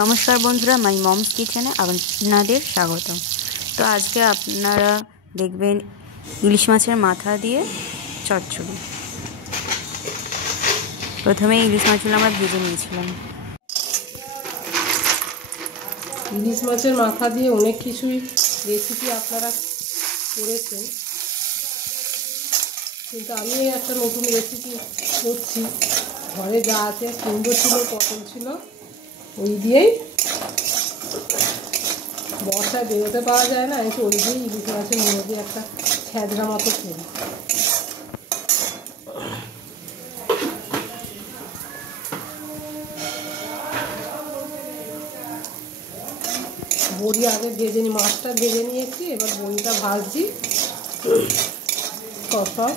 নমস্কার বন্ধুরা, মাই মমস কিচেনে আপনাদের স্বাগত। তো আজকে আপনারা দেখবেন ইলিশ মাছের মাথা দিয়ে চচ্চড়ি। প্রথমে ইলিশ মাছগুলো আমরা ভেজে নিয়েছিলাম। ইলিশ মাছের মাথা দিয়ে অনেক কিছুই রেসিপি আপনারা করেছেন, কিন্তু আমি একটা নতুন রেসিপি করছি। ঘরে যা আছে, কুমড়ো ছিল, পটল ছিল, ওই দিয়েই বর্ষায় বেরোতে পাওয়া যায় না, এসে ওই দিয়েই ইলিশ মাছের মুড়ো দিয়ে একটা ছ্যাঁচড়া মতো করি। বড়ি আগে ভেজে নিই, মাছটা ভেজে নিয়েছি, এবার বড়িটা ভাজছি। কষা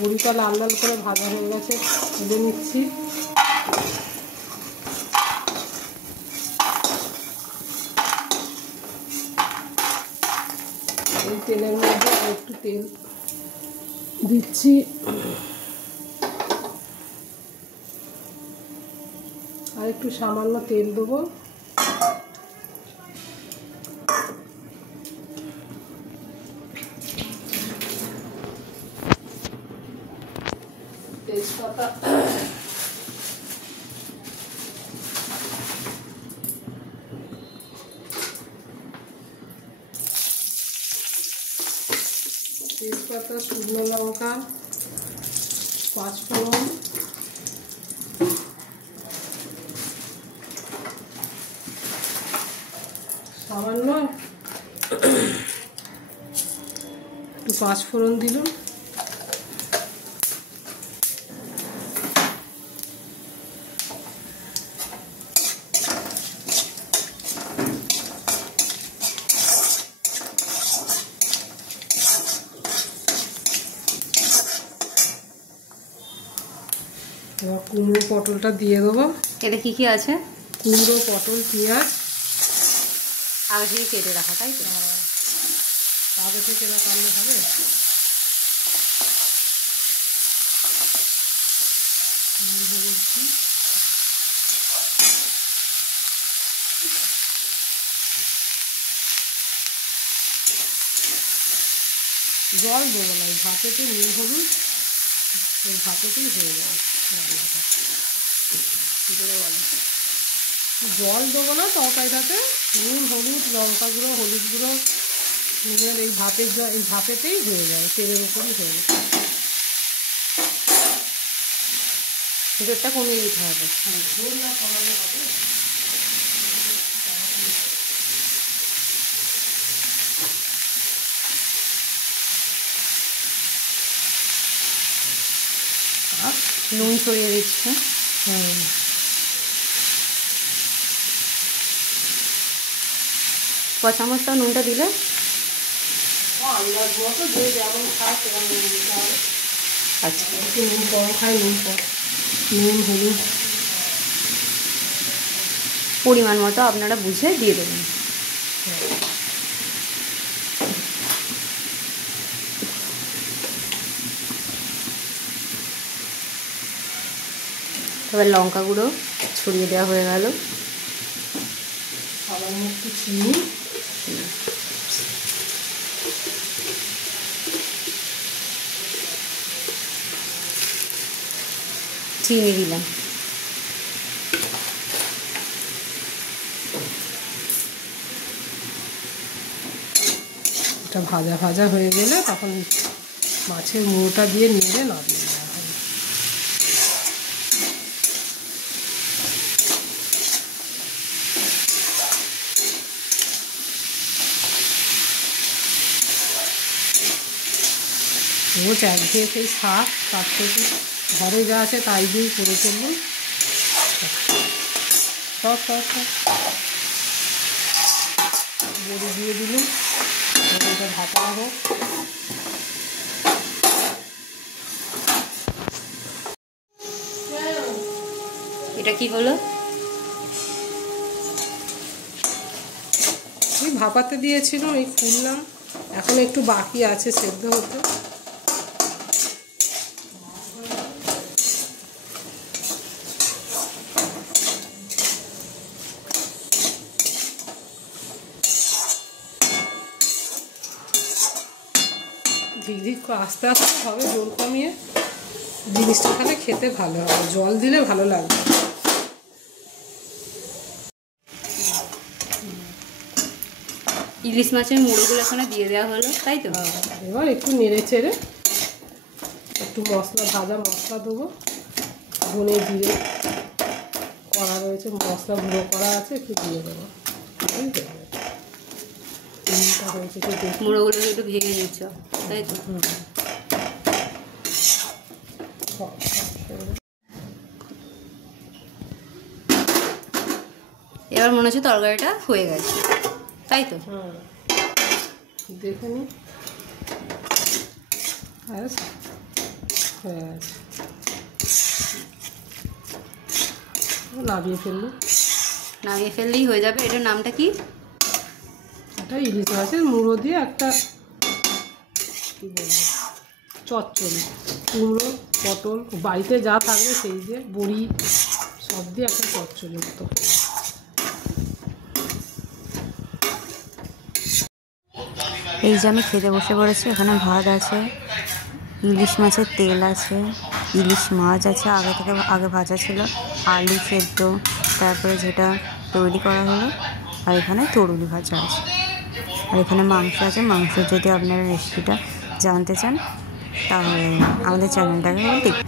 বড়িটা লাল লাল করে ভাজা হয়ে গেছে, তুলে নিচ্ছি। এই তেলের মধ্যে একটু তেল দিচ্ছি, আর একটু সামান্য তেল দেবো। তেজপাতা, শুকনো লঙ্কা, পাঁচফোড়ন, সামান্য একটু পাঁচফোড়ন দিলাম, এবার কুমড়ো পটলটা দিয়ে দেবো। এতে কি কি আছে? কুমড়ো, পটল, পেঁয়াজ আগে থেকে কেটে রাখা, তাই তো? আগে থেকে রাখলে হবে। জল দেবো না, এই ভাতেতে নুন হলুদ, এই ভাতেতেই হয়ে যায় রান্নাটা। জল দেবো না তরকারিটাতে, নুন হলুদ লঙ্কা গুঁড়ো, হলুদ গুঁড়ো, নুনের এই ভাতের এই ভাতেতেই হয়ে যায়, তেলের উপরই হয়ে যায়। জোরটা কমিয়ে দিতে হবে। ঝোল না কমালে হবে। নুন ছড়িয়ে দিচ্ছে। ক চামচটা নুনটা দিলে? আন্দাজ মতো যে যেমন খায় সেরকম নুন দিতে হবে। আচ্ছা, নুন কম খায় নুন কম, নুন হলুদ পরিমাণ মতো আপনারা বুঝে দিয়ে দেবেন। এবার লঙ্কা গুঁড়ো ছড়িয়ে দেওয়া হয়ে গেল। সামান্য একটু চিনি, চিনি দিলাম। এটা ভাজা ভাজা হয়ে গেলে তখন মাছের মুড়োটা দিয়ে নিয়ে নামিয়ে নেওয়া হবে। রোজ একঘেয়ে সেই শাক, তার থেকে ঘরে যা আছে তাই দিয়েই করে ফেললাম। সব বড়ি দিয়ে দিলাম, বড়িটা ভাপা হোক। এটা কি হলো? ভাপাতে দিয়েছিল, এই খুললাম, এখন একটু বাকি আছে সেদ্ধ হতে। ঝিকঝিক করে আস্তে আস্তে হবে, জল কমিয়ে। জিনিসটা তাহলে খেতে ভালো হবে, জল দিলে ভালো লাগবে। ইলিশ মাছের মুড়োগুলো এখানে দিয়ে দেওয়া হলো, তাই তো? এবার একটু নেড়ে চেড়ে একটু মশলা, ভাজা মশলা দেবো। ধনে জিরে করা রয়েছে, মশলা গুঁড়ো করা আছে, একটু দিয়ে দেবো। হয়েছে মুড়োগুলো একটু ভেঙে নিচ্ছ, তাই তো? এবার মনে হচ্ছে তরকারিটা হয়ে গেছে, তাই তো? দেখে নি, হয়ে গেছে। নামিয়ে ফেললো, নামিয়ে ফেললেই হয়ে যাবে। এটার নামটা কি? এটা ইলিশ মাছের মুড়ো দিয়ে একটা কি বলবো চচ্চড়ি। কুমড়ো, পটল, বাড়িতে যা থাকবে সেই দিয়ে, বড়ি সব দিয়ে একটা চচ্চড়ি মতো। এই যে আমি খেতে বসে পড়েছি। এখানে ভাত আছে, ইলিশ মাছের তেল আছে, ইলিশ মাছ আছে, আগে ভাজা ছিল, আলু সেদ্ধ, তারপরে যেটা তৈরি করা হলো, আর এখানে তরুলি ভাজা আছে, আর এখানে মাংস আছে। মাংস যদি আপনারা রেসিপিটা জানতে চান তাহলে আমাদের চ্যানেলটাকে দেখতে